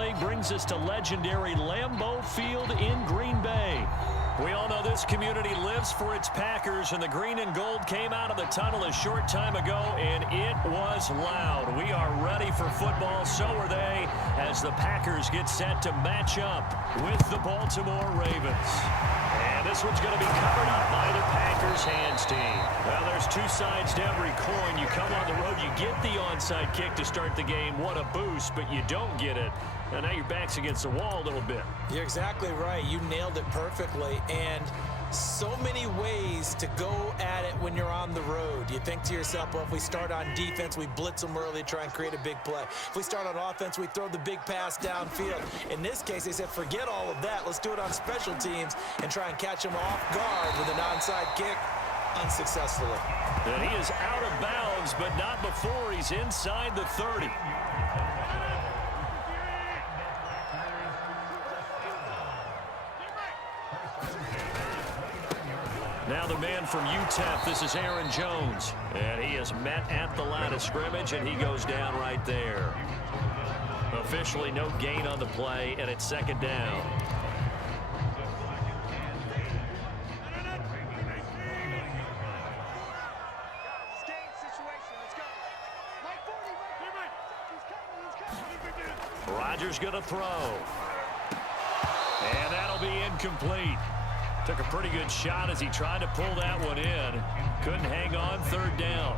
play brings us to legendary Lambeau Field in Green Bay. We all know this community lives for its Packers, and the green and gold came out of the tunnel a short time ago, and it was loud. We are ready for football, so are they, as the Packers get set to match up with the Baltimore Ravens. And this one's going to be covered up by the Packers hands team. Well, there's two sides to every coin. You come on the road, you get the onside kick to start the game. What a boost, but you don't get it. And now your back's against the wall a little bit. You're exactly right. You nailed it perfectly. And so many ways to go at it when you're on the road. You think to yourself, well, if we start on defense, we blitz them early, try and create a big play. If we start on offense, we throw the big pass downfield. In this case, they said, forget all of that. Let's do it on special teams and try and catch them off guard with an onside kick unsuccessfully. And he is out of bounds, but not before he's inside the 30. Now the man from UTEP, this is Aaron Jones. And he is met at the line of scrimmage, and he goes down right there. Officially no gain on the play, and it's second down. Rodgers going to throw. And that'll be incomplete. Took a pretty good shot as he tried to pull that one in. Couldn't hang on, third down.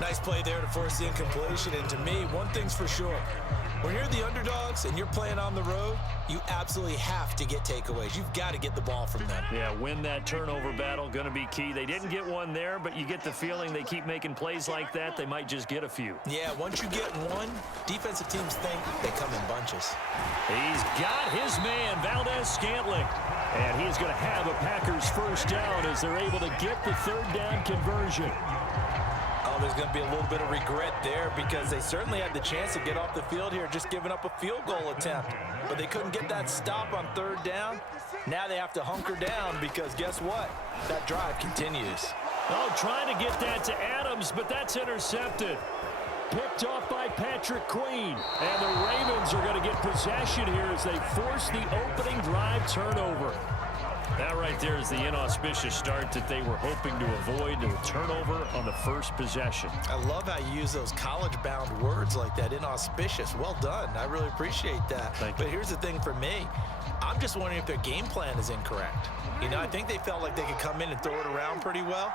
Nice play there to force the incompletion. And to me, one thing's for sure. When you're the underdogs and you're playing on the road, you absolutely have to get takeaways. You've got to get the ball from them. Yeah, win that turnover battle, going to be key. They didn't get one there, but you get the feeling they keep making plays like that, they might just get a few. Yeah, once you get one, defensive teams think they come in bunches. He's got his man, Valdez-Scantling. And he's going to have a Packers first down as they're able to get the third down conversion. Oh, there's going to be a little bit of regret there because they certainly had the chance to get off the field here, just giving up a field goal attempt. But they couldn't get that stop on third down. Now they have to hunker down because guess what? That drive continues. Oh, trying to get that to Adams, but that's intercepted. Picked off by Patrick Queen. And the Ravens are going to get possession here as they force the opening drive turnover. That right there is the inauspicious start that they were hoping to avoid, the turnover on the first possession. I love how you use those college-bound words like that, inauspicious. Well done. I really appreciate that. Thank you. But here's the thing for me. I'm just wondering if their game plan is incorrect. You know, I think they felt like they could come in and throw it around pretty well.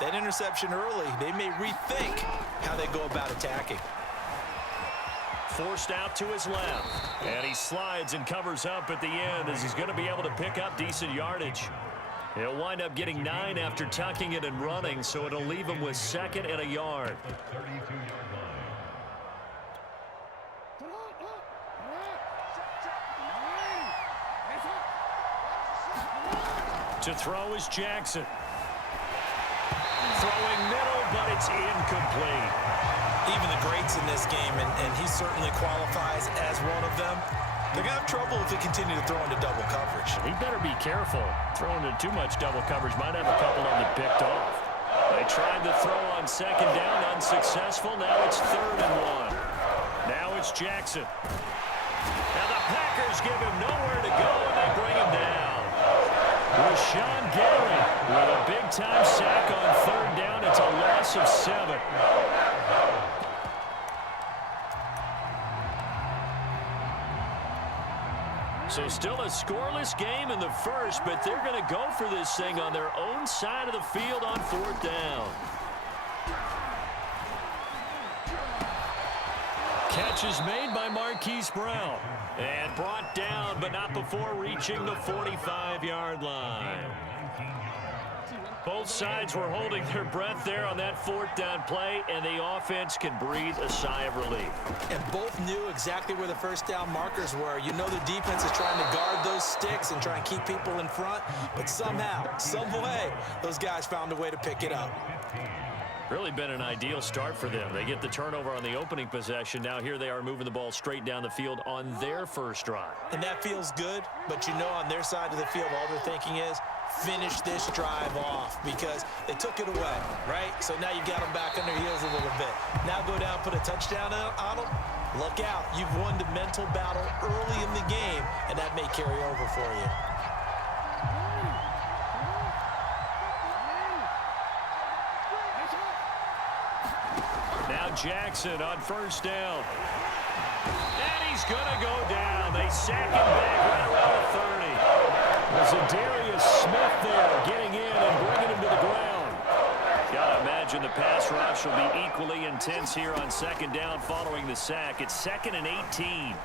That interception early, they may rethink how they go about attacking. Forced out to his left. And he slides and covers up at the end as he's going to be able to pick up decent yardage. He'll wind up getting 9 after tucking it and running, so it'll leave him with second and a yard. To throw is Jackson. Throwing middle, but it's incomplete. Even the greats in this game, and he certainly qualifies as one of them, they're going to have trouble if they continue to throw into double coverage. He better be careful. Throwing into too much double coverage might have a couple of them picked off. They tried to throw on second down, unsuccessful. Now it's 3rd and 1. Now it's Jackson. Now the Packers give him nowhere to go, and they bring him down. Rashawn Gary with a big-time sack on 3rd down. It's a loss of 7. So still a scoreless game in the first, but they're going to go for this thing on their own side of the field on 4th down. Catch is made by Marquise Brown. And brought down, but not before reaching the 45-yard line. Both sides were holding their breath there on that 4th down play, and the offense can breathe a sigh of relief. And both knew exactly where the first down markers were. You know the defense is trying to guard those sticks and try and keep people in front, but somehow, some way, those guys found a way to pick it up. Really been an ideal start for them. They get the turnover on the opening possession. Now here they are moving the ball straight down the field on their first drive. And that feels good, but you know on their side of the field, all they're thinking is, finish this drive off because they took it away, right? So now you got them back on their heels a little bit. Now go down, put a touchdown on them. Look out. You've won the mental battle early and that may carry over for you. Now Jackson on first down. And he's going to go down. They sack him back right around the 30. There's Darius Smith there getting in and bringing him to the ground. Got to imagine the pass rush will be equally intense here on second down following the sack. It's 2nd and 18.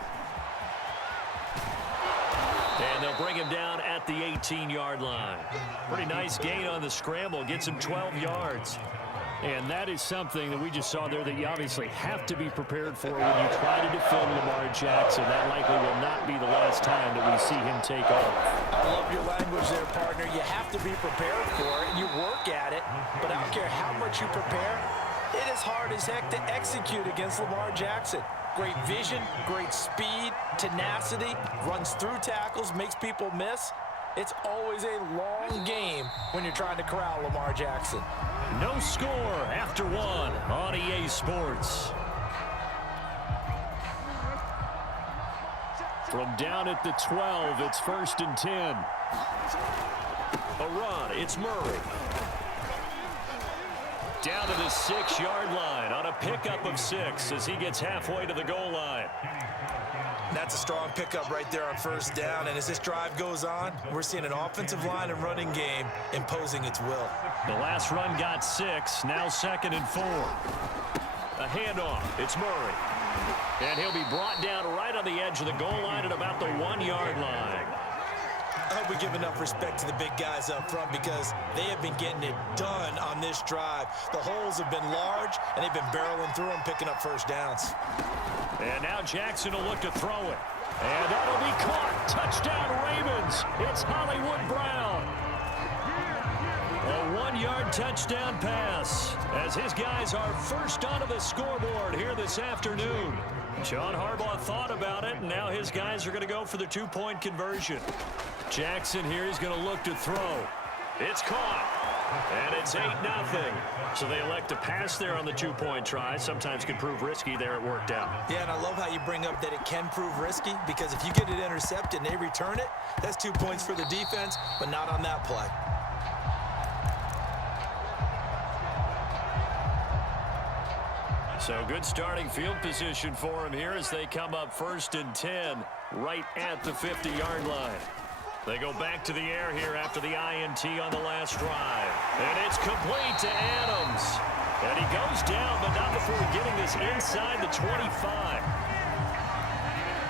And they'll bring him down at the 18-yard line. Pretty nice gain on the scramble. Gets him 12 yards. And that is something that we just saw there that you obviously have to be prepared for when you try to defend Lamar Jackson. That likely will not be the last time that we see him take off. I love your language there, partner. You have to be prepared for it, and you work at it. But I don't care how much you prepare, it is hard as heck to execute against Lamar Jackson. Great vision, great speed, tenacity, runs through tackles, makes people miss. It's always a long game when you're trying to corral Lamar Jackson. No score after one on EA Sports. From down at the 12, it's 1st and 10. A run, it's Murray. Down to the 6-yard line on a pickup of 6 as he gets halfway to the goal line. That's a strong pickup right there on first down, and as this drive goes on, we're seeing an offensive line and running game imposing its will. The last run got 6, now 2nd and 4. A handoff, it's Murray. And he'll be brought down right on the edge of the goal line at about the 1-yard line. I hope we give enough respect to the big guys up front because they have been getting it done on this drive. The holes have been large, and they've been barreling through them, picking up first downs. And now Jackson will look to throw it. And that'll be caught. Touchdown, Ravens. It's Hollywood Brown. A 1-yard touchdown pass as his guys are first onto the scoreboard here this afternoon. John Harbaugh thought about it, and now his guys are going to go for the 2-point conversion. Jackson here is going to look to throw. It's caught. And it's 8-0. So they elect to pass there on the 2-point try. Sometimes can prove risky there. It worked out. Yeah, and I love how you bring up that it can prove risky because if you get it intercepted and they return it, that's 2 points for the defense, but not on that play. So good starting field position for him here as they come up 1st and 10 right at the 50-yard line. They go back to the air here after the INT on the last drive. And it's complete to Adams. And he goes down, but not before getting this inside the 25.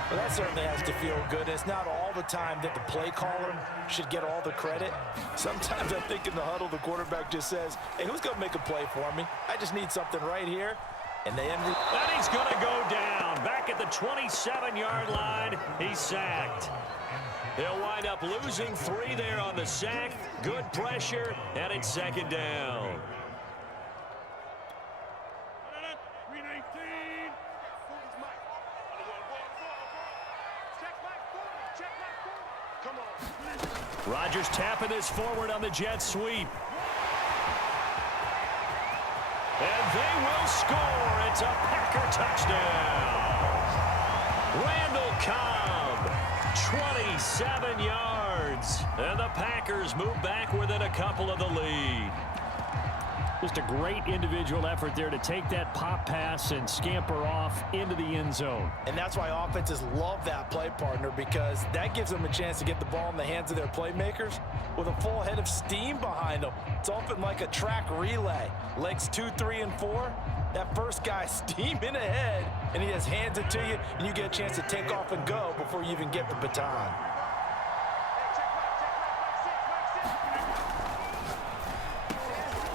Well, that certainly has to feel good. It's not all the time that the play caller should get all the credit. Sometimes I think in the huddle, the quarterback just says, hey, who's going to make a play for me? I just need something right here. And they end. And he's going to go down. Back at the 27-yard line, he's sacked. He'll wind up losing 3 there on the sack. Good pressure, and it's 2nd down. Rodgers tapping this forward on the jet sweep. And they will score. It's a Packer touchdown. Randall Cobb, 27 yards. And the Packers move back within a couple of the lead. Just a great individual effort there to take that pop pass and scamper off into the end zone. And that's why offenses love that play, partner, because that gives them a chance to get the ball in the hands of their playmakers with a full head of steam behind them. It's often like a track relay. Legs 2, 3, and 4. That first guy steaming ahead, and he just hands it to you, and you get a chance to take off and go before you even get the baton.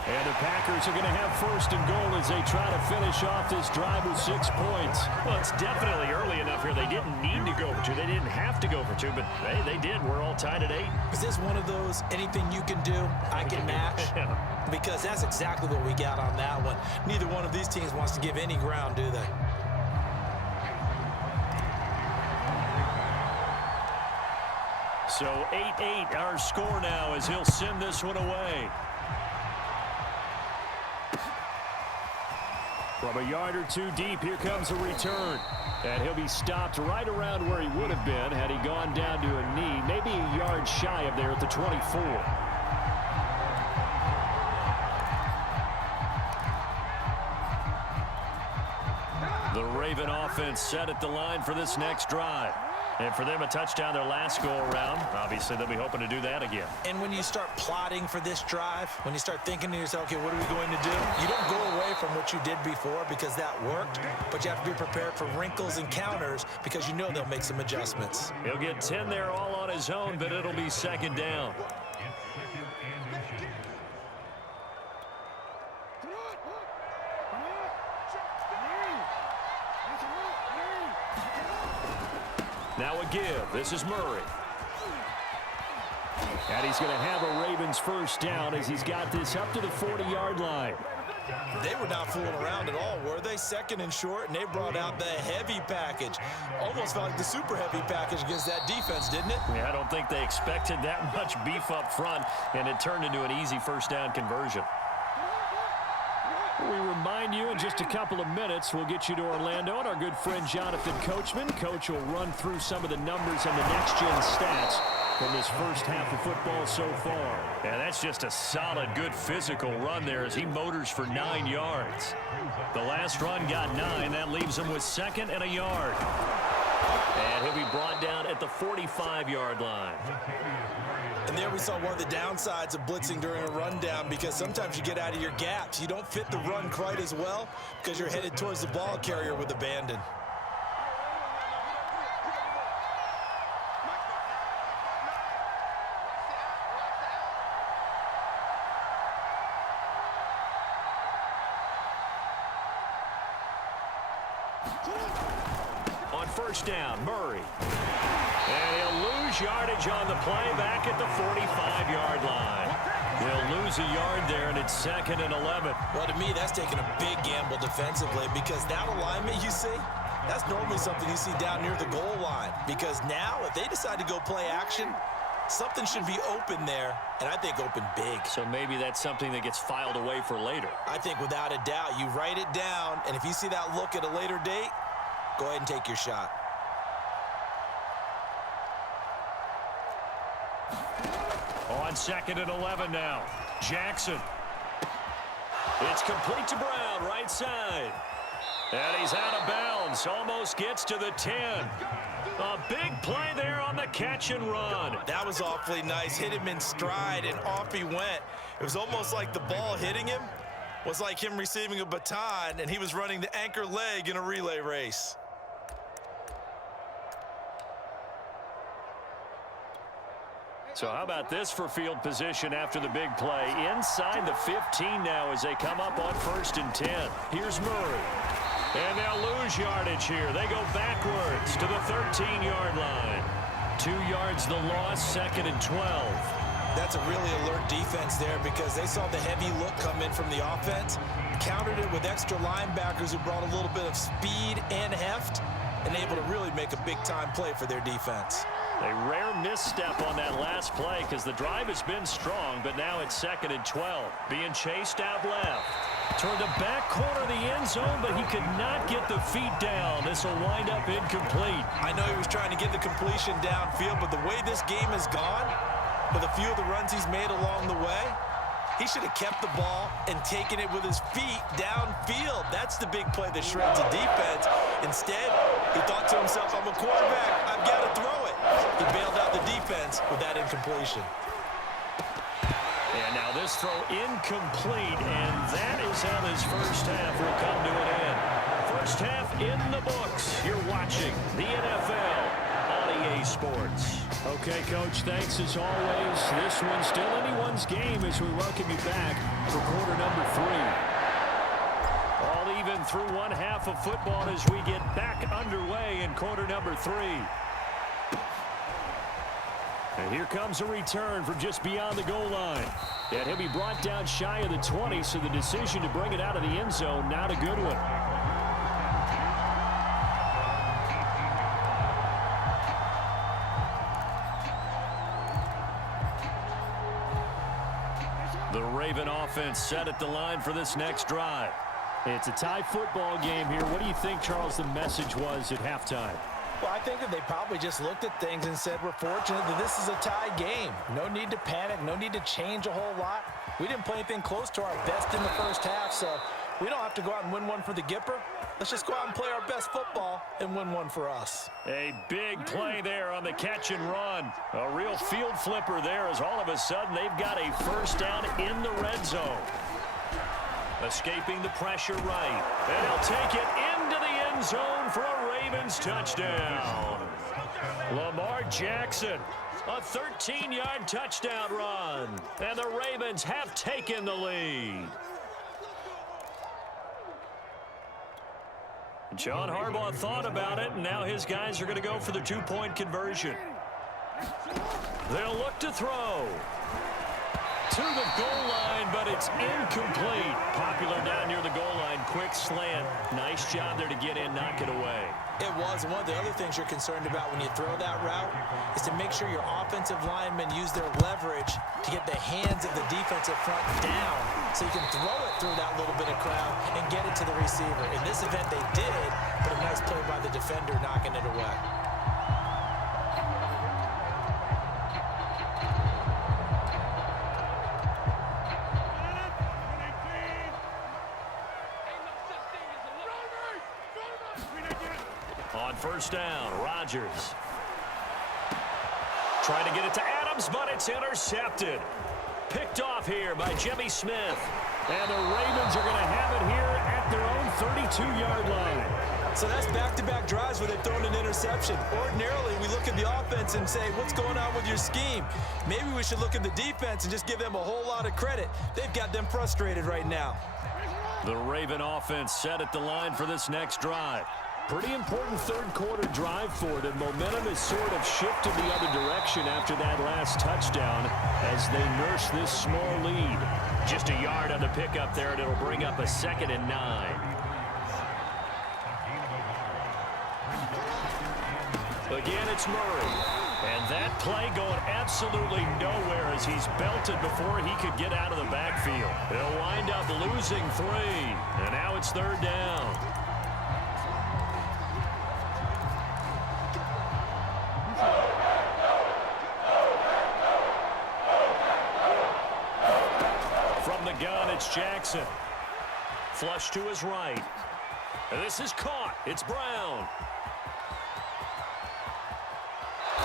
And the Packers are going to have 1st and goal as they try to finish off this drive with 6 points. Well, it's definitely early enough here. They didn't need to go for 2. They didn't have to go for 2, but hey, they did. We're all tied at 8. Is this one of those anything you can do, I can match? Because that's exactly what we got on that one. Neither one of these teams wants to give any ground, do they? So 8-8 our score now as he'll send this one away. From a yard or two deep, here comes a return. And he'll be stopped right around where he would have been had he gone down to a knee, maybe a yard shy of there at the 24. The Raven offense set at the line for this next drive. And for them, a touchdown their last go-around. Obviously, they'll be hoping to do that again. And when you start plotting for this drive, when you start thinking to yourself, okay, what are we going to do? You don't go away from what you did before because that worked, but you have to be prepared for wrinkles and counters because you know they'll make some adjustments. He'll get 10 there all on his own, but it'll be second down. Now a give. This is Murray. And he's going to have a Ravens first down as he's got this up to the 40-yard line. They were not fooling around at all, were they? Second and short, and they brought out the heavy package. Almost felt like the super heavy package against that defense, didn't it? Yeah, I don't think they expected that much beef up front, and it turned into an easy first down conversion. We remind you in just a couple of minutes, we'll get you to Orlando and our good friend Jonathan Coachman. Coach will run through some of the numbers and the next-gen stats from this first half of football so far. Yeah, that's just a solid, good physical run there as he motors for 9 yards. The last run got 9. That leaves him with second and a yard. And he'll be brought down at the 45-yard line. And there we saw one of the downsides of blitzing during a rundown because sometimes you get out of your gaps. You don't fit the run quite as well because you're headed towards the ball carrier with abandon. On first down, Murray. And he'll lose yardage on the play back at the 45-yard line. He'll lose a yard there, and it's second and 11. Well, to me, that's taking a big gamble defensively because that alignment you see, that's normally something you see down near the goal line. Because now, if they decide to go play action, something should be open there, and I think open big. So maybe that's something that gets filed away for later. I think without a doubt, you write it down, and if you see that look at a later date, go ahead and take your shot. On second and 11 now. Jackson. It's complete to Brown, right side. And he's out of bounds. Almost gets to the 10. A big play there on the catch and run. That was awfully nice. Hit him in stride, and off he went. It was almost like the ball hitting him was like him receiving a baton, and he was running the anchor leg in a relay race. So how about this for field position after the big play? Inside the 15 now as they come up on first and 10. Here's Murray. And they'll lose yardage here. They go backwards to the 13-yard line. 2 yards the loss, second and 12. That's a really alert defense there because they saw the heavy look come in from the offense, countered it with extra linebackers who brought a little bit of speed and heft, and able to really make a big-time play for their defense. A rare misstep on that last play because the drive has been strong, but now it's second and 12. Being chased out left. Toward the back corner of the end zone, but he could not get the feet down. This will wind up incomplete. I know he was trying to get the completion downfield, but the way this game has gone, with a few of the runs he's made along the way, he should have kept the ball and taken it with his feet downfield. That's the big play that shreds a defense. Instead, he thought to himself, I'm a quarterback. I've got to throw it. He bailed out the defense with that incompletion. And now this throw incomplete, and that is how this first half will come to an end. First half in the books. You're watching the NFL on EA Sports. Okay, Coach, thanks as always. This one's still anyone's game as we welcome you back for quarter number 3. All even through one half of football as we get back underway in quarter number 3. And here comes a return from just beyond the goal line. And he'll be brought down shy of the 20, so the decision to bring it out of the end zone, not a good one. The Raven offense set at the line for this next drive. It's a tie football game here. What do you think, Charles, the message was at halftime? Well, I think that they probably just looked at things and said, we're fortunate that this is a tie game. No need to panic. No need to change a whole lot. We didn't play anything close to our best in the first half, so we don't have to go out and win one for the Gipper. Let's just go out and play our best football and win one for us. A big play there on the catch and run. A real field flipper there as all of a sudden they've got a first down in the red zone. Escaping the pressure right. And he'll take it into the end zone for a Ravens touchdown. Lamar Jackson, a 13-yard touchdown run. And the Ravens have taken the lead. John Harbaugh thought about it, and now his guys are going to go for the two-point conversion. They'll look to throw. To the goal line, but it's incomplete. Popular down near the goal line. Quick slant. Nice job there to get in, knock it away. It was. And one of the other things you're concerned about when you throw that route is to make sure your offensive linemen use their leverage to get the hands of the defensive front down so you can throw it through that little bit of crowd and get it to the receiver. In this event, they did, but a nice play by the defender knocking it away. On first down, Rodgers. Trying to get it to Adams, but it's intercepted. Picked off here by Jimmy Smith. And the Ravens are going to have it here at their own 32-yard line. So that's back-to-back drives where they've thrown an interception. Ordinarily, we look at the offense and say, what's going on with your scheme? Maybe we should look at the defense and just give them a whole lot of credit. They've got them frustrated right now. The Raven offense set at the line for this next drive. Pretty important third-quarter drive for them. Momentum has sort of shifted the other direction after that last touchdown as they nurse this small lead. Just a yard on the pickup there, and it'll bring up a 2nd and 9. Again, it's Murray. And that play going absolutely nowhere as he's belted before he could get out of the backfield. They'll wind up losing 3, and now it's 3rd down. From the gun, it's Jackson. Flush to his right. And this is caught. It's Brown.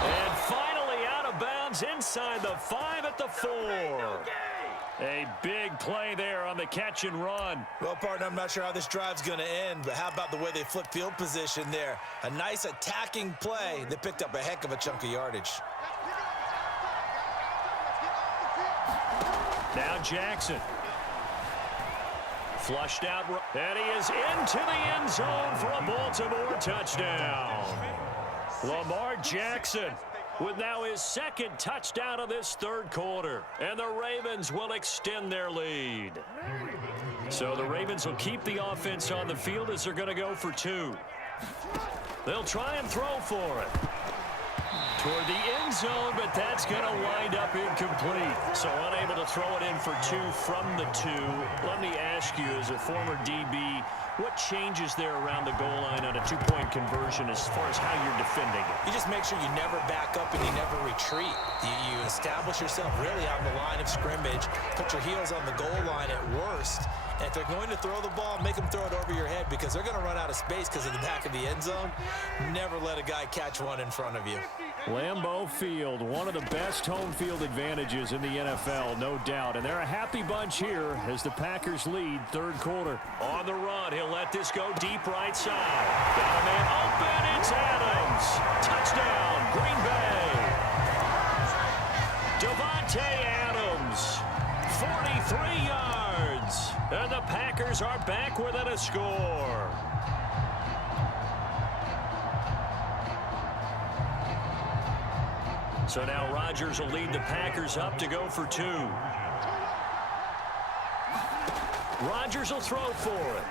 And finally out of bounds inside the 5 at the 4. A big play there on the catch and run. Well, partner, I'm not sure how this drive's going to end, but how about the way they flipped field position there? A nice attacking play that picked up a heck of a chunk of yardage. Now Jackson. Flushed out, and he is into the end zone for a Baltimore touchdown. Lamar Jackson with now his 2nd touchdown of this 3rd quarter. And the Ravens will extend their lead. So the Ravens will keep the offense on the field as they're going to go for 2. They'll try and throw for it. Toward the end zone, but that's going to wind up incomplete. So unable to throw it in for 2 from the 2. Let me ask you, as a former DB, what changes there around the goal line on a 2-point conversion as far as how you're defending it? You just make sure you never back up and you never retreat. You establish yourself really on the line of scrimmage, put your heels on the goal line at worst. And if they're going to throw the ball, make them throw it over your head because they're going to run out of space because of the back of the end zone. Never let a guy catch one in front of you. Lambeau Field, one of the best home field advantages in the NFL, no doubt. And they're a happy bunch here as the Packers lead 3rd quarter. On the run, he'll let this go deep right side. Got a man open, it's Adams. Touchdown, Green Bay. Devontae Adams, 43 yards. And the Packers are back within a score. So now Rodgers will lead the Packers up to go for 2. Rodgers will throw for it.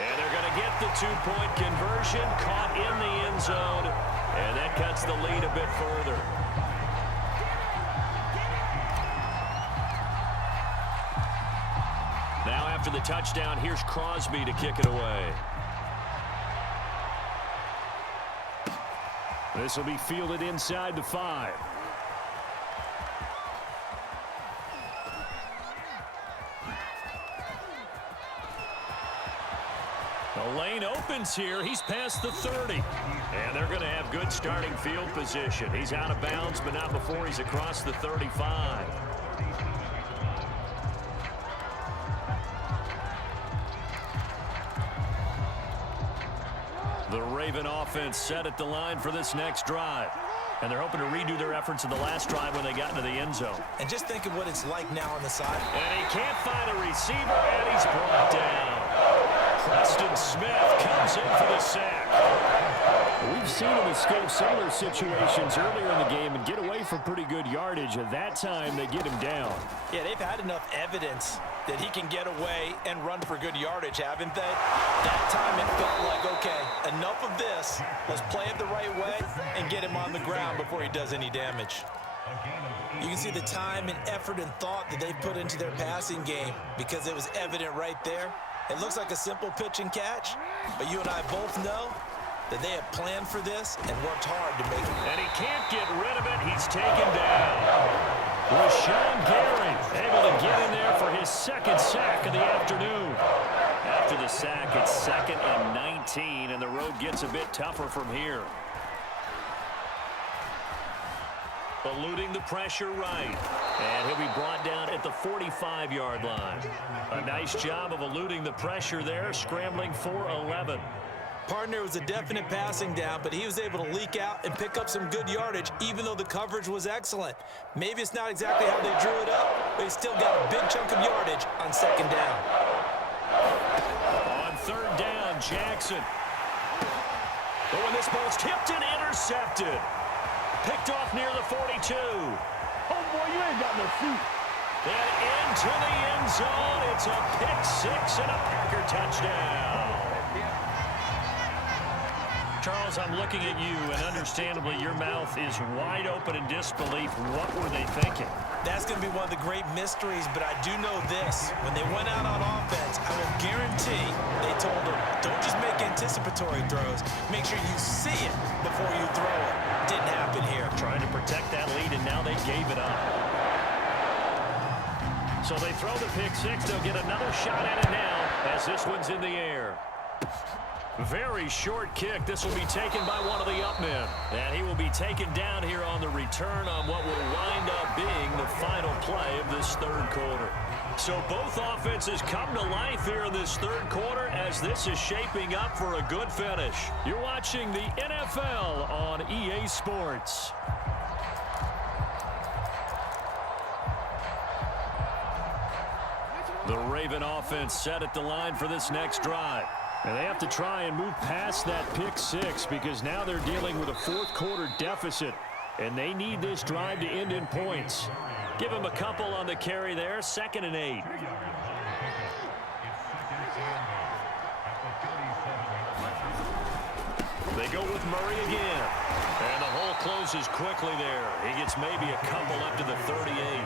And they're going to get the 2-point conversion, caught in the end zone, and that cuts the lead a bit further. Now after the touchdown. Here's Crosby to kick it away. This will be fielded inside the 5. The lane opens here. He's past the 30. And they're going to have good starting field position. He's out of bounds, but not before he's across the 35. The Raven offense set at the line for this next drive. And they're hoping to redo their efforts in the last drive when they got into the end zone. And just think of what it's like now on the side. And he can't find a receiver, and he's brought down. Preston Smith comes in for the sack. We've seen him escape similar situations earlier in the game and get away from pretty good yardage. At that time, they get him down. Yeah, they've had enough evidence that he can get away and run for good yardage, haven't they? That time it felt like, okay, enough of this. Let's play it the right way and get him on the ground before he does any damage. You can see the time and effort and thought that they put into their passing game because it was evident right there. It looks like a simple pitch and catch, but you and I both know that they have planned for this and worked hard to make it. And he can't get rid of it. He's taken down. Rashawn Gary able to get in there for his second sack of the afternoon. After the sack, it's 2nd and 19, and the road gets a bit tougher from here. Eluding the pressure right. And he'll be brought down at the 45-yard line. A nice job of eluding the pressure there, scrambling for 11. Partner was a definite passing down, but he was able to leak out and pick up some good yardage, even though the coverage was excellent. Maybe it's not exactly how they drew it up, but he still got a big chunk of yardage on 2nd down. On 3rd down, Jackson. But when this ball's tipped and intercepted. Picked off near the 42. Oh, boy, you ain't got no feet. And into the end zone. It's a pick-6 and a Packer touchdown. Charles, I'm looking at you, and understandably, your mouth is wide open in disbelief. What were they thinking? That's going to be one of the great mysteries, but I do know this. When they went out on offense, I will guarantee they told them, don't just make anticipatory throws. Make sure you see it before you throw it. Didn't happen here. Trying to protect that lead, and now they gave it up. So they throw the pick-6. They'll get another shot at it now as this one's in the air. Very short kick. This will be taken by one of the up men. And he will be taken down here on the return on what will wind up being the final play of this 3rd quarter. So both offenses come to life here in this 3rd quarter as this is shaping up for a good finish. You're watching the NFL on EA Sports. The Raven offense set at the line for this next drive. And they have to try and move past that pick-6 because now they're dealing with a 4th quarter deficit. And they need this drive to end in points. Give them a couple on the carry there. 2nd and 8. They go with Murray again. And the hole closes quickly there. He gets maybe a couple up to the 38.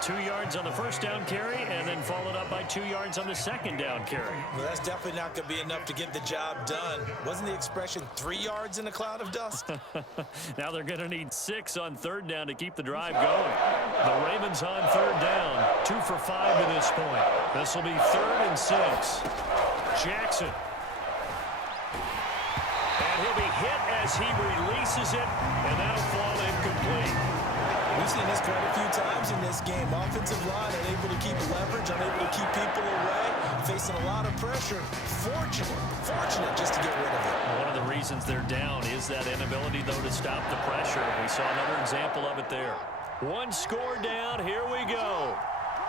2 yards on the 1st down carry, and then followed up by 2 yards on the 2nd down carry. Well, that's definitely not going to be enough to get the job done. Wasn't the expression 3 yards in a cloud of dust? Now they're going to need 6 on 3rd down to keep the drive going. The Ravens on 3rd down, 2 for 5 to this point. This will be 3rd and 6. Jackson. And he'll be hit as he releases it, and that'll fall incomplete. We've seen this quite a few times in this game. Offensive line unable to keep leverage, unable to keep people away, facing a lot of pressure. Fortunate just to get rid of it. One of the reasons they're down is that inability, though, to stop the pressure. We saw another example of it there. 1 score down. Here we go.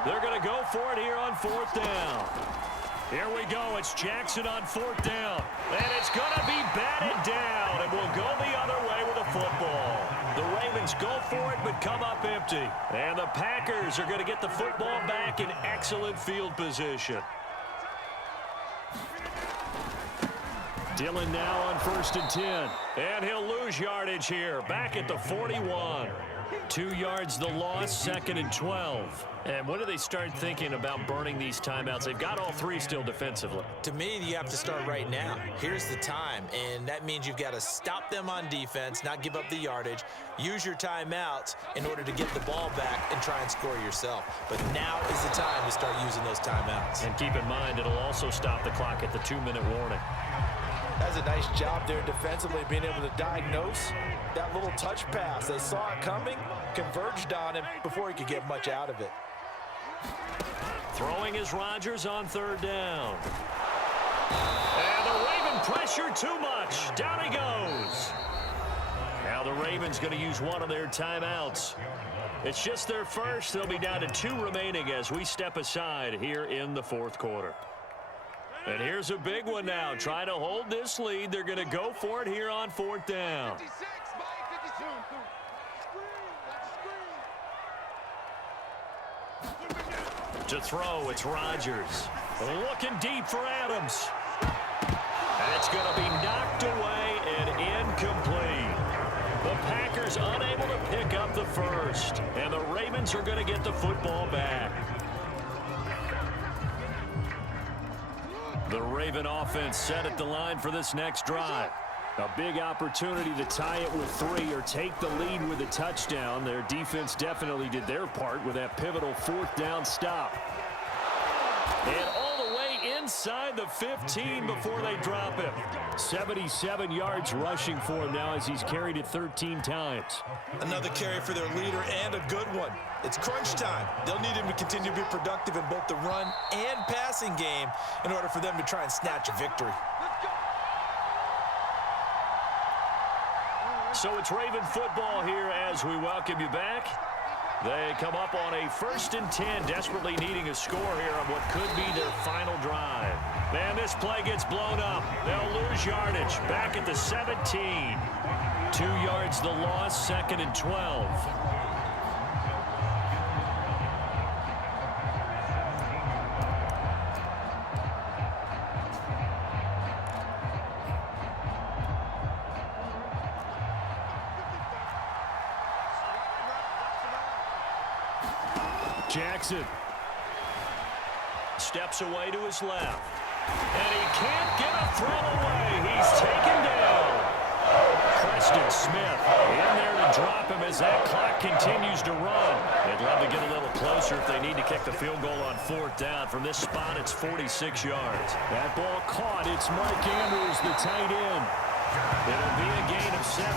They're going to go for it here on 4th down. Here we go. It's Jackson on 4th down. And it's going to be batted down. And we'll go the other way with a football. The Ravens go for it, but come up empty. And the Packers are going to get the football back in excellent field position. Dillon now on 1st and 10. And he'll lose yardage here, back at the 41. 2 yards the loss, 2nd and 12. And when do they start thinking about burning these timeouts? They've got all three still defensively. To me, you have to start right now. Here's the time, and that means you've got to stop them on defense, not give up the yardage, use your timeouts in order to get the ball back and try and score yourself. But now is the time to start using those timeouts. And keep in mind, it'll also stop the clock at the 2-minute warning. That's a nice job there defensively, being able to diagnose that little touch pass. They saw it coming, converged on him before he could get much out of it. Throwing is Rodgers on 3rd down. And the Raven pressure too much. Down he goes. Now the Ravens going to use one of their timeouts. It's just their first. They'll be down to 2 remaining as we step aside here in the 4th quarter. And here's a big one now. Trying to hold this lead. They're going to go for it here on 4th down. To throw, it's Rodgers. Looking deep for Adams. That's going to be knocked away and incomplete. The Packers unable to pick up the first. And the Ravens are going to get the football back. The Raven offense set at the line for this next drive. A big opportunity to tie it with 3 or take the lead with a touchdown. Their defense definitely did their part with that pivotal 4th down stop. And all the way inside the 15 before they drop him. 77 yards rushing for him now as he's carried it 13 times. Another carry for their leader and a good one. It's crunch time. They'll need him to continue to be productive in both the run and passing game in order for them to try and snatch a victory. So it's Raven football here as we welcome you back. They come up on a 1st and 10, desperately needing a score here on what could be their final drive. Man, this play gets blown up. They'll lose yardage. Back at the 17. 2 yards the loss, 2nd and 12. Jackson steps away to his left. And he can't get a throw away. He's taken down. Preston Smith in there to drop him as that clock continues to run. They'd love to get a little closer if they need to kick the field goal on 4th down. From this spot, it's 46 yards. That ball caught. It's Mark Andrews, the tight end. It'll be a gain of 17,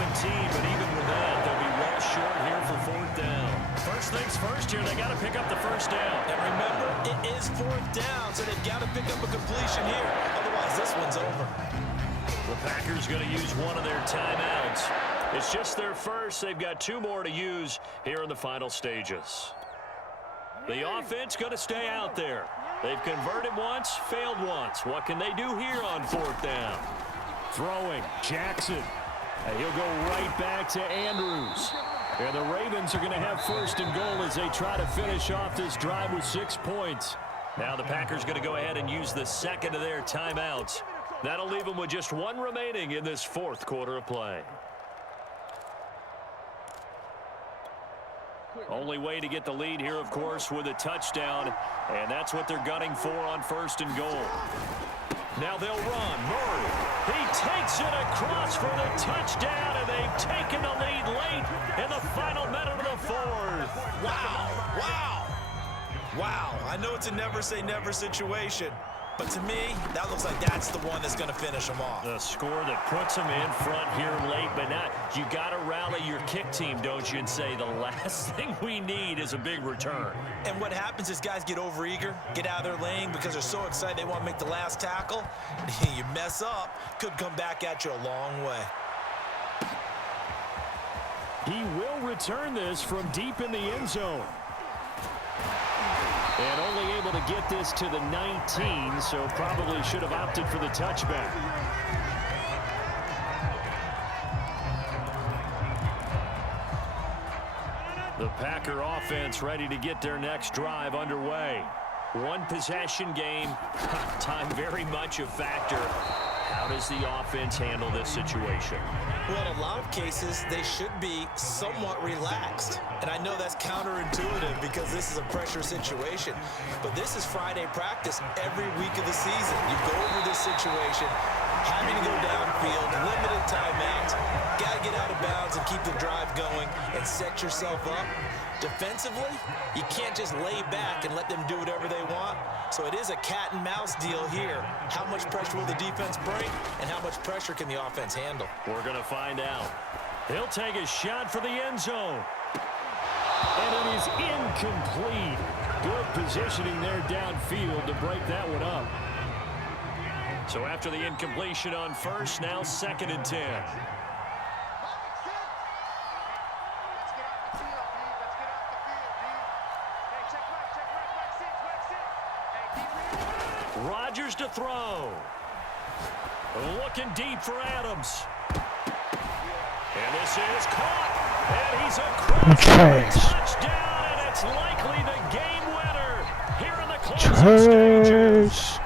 but even with that, they'll be well short here for 4th down. First things first here, they got to pick up the 1st down. And remember, it is 4th down, so they've got to pick up a completion here. Otherwise, this one's over. The Packers going to use one of their timeouts. It's just their first. They've got 2 more to use here in the final stages. The offense going to stay out there. They've converted once, failed once. What can they do here on 4th down? Throwing, Jackson. And he'll go right back to Andrews. And the Ravens are going to have 1st and goal as they try to finish off this drive with 6 points. Now the Packers going to go ahead and use the 2nd of their timeouts. That'll leave them with just 1 remaining in this 4th quarter of play. Only way to get the lead here, of course, with a touchdown. And that's what they're gunning for on 1st and goal. Now they'll run. Murray, he takes it across for the touchdown, and they've taken the lead late in the final minute of the 4th. Wow, wow, wow. I know it's a never say never situation, but to me, that looks like that's the one that's going to finish them off. The score that puts them in front here late, but not. You got to rally your kick team, don't you, and say the last thing we need is a big return. And what happens is guys get overeager, get out of their lane because they're so excited they want to make the last tackle. You mess up, could come back at you a long way. He will return this from deep in the end zone. And only able to get this to the 19, so probably should have opted for the touchback. The Packer offense ready to get their next drive underway. 1 possession game. Time very much a factor. How does the offense handle this situation? Well, in a lot of cases, they should be somewhat relaxed. And I know that's counterintuitive because this is a pressure situation. But this is Friday practice every week of the season. You go over this situation, having to go downfield, limited timeouts, got to get out of bounds and keep the drive going and set yourself up. Defensively, you can't just lay back and let them do whatever they want. So it is a cat and mouse deal here. How much pressure will the defense bring, and how much pressure can the offense handle? We're going to find out. He'll take a shot for the end zone. And it is incomplete. Good positioning there downfield to break that one up. So after the incompletion on first, now 2nd and 10. Rodgers to throw. Looking deep for Adams. And this is caught. And he's across the touchdown, and it's likely the game winner here in the closing stages.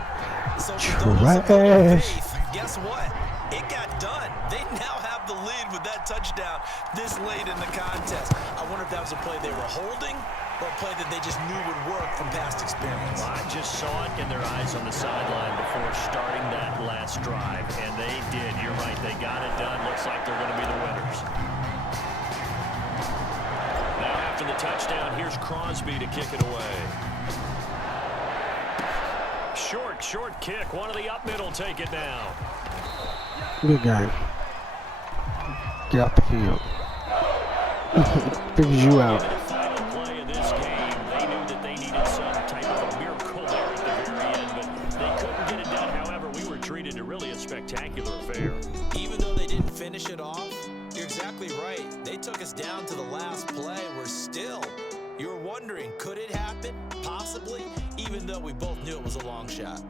So for those of faith, guess what? It got done. They now have the lead with that touchdown this late in the contest. I wonder if that was a play they were holding or a play that they just knew would work from past experience. I just saw it in their eyes on the sideline before starting that last drive, and they did. You're right. They got it done. Looks like they're going to be the winners. Now after the touchdown, here's Crosby to kick it away. Short kick. One of the up middle take it now. Good game. Get out the field. Figures you out. In the final play of this game, they knew that they needed some type of a miracle there at the very end, but they couldn't get it done. However, we were treated to really a spectacular affair. Even though they didn't finish it off, you're exactly right. They took us down to the last play. We're still, you're wondering, could it happen? Possibly, even though we both knew it was a long shot.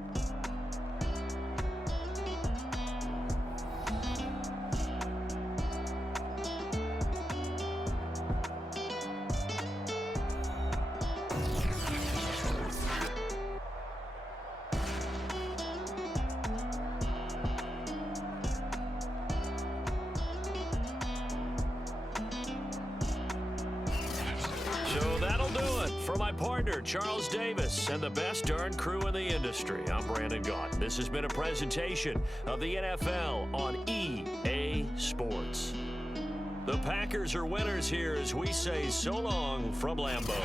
So that'll do it for my partner, Charles Davis, and the best darn crew in the industry. I'm Brandon Gaudin. This has been a presentation of the NFL on EA Sports. The Packers are winners here as we say so long from Lambeau.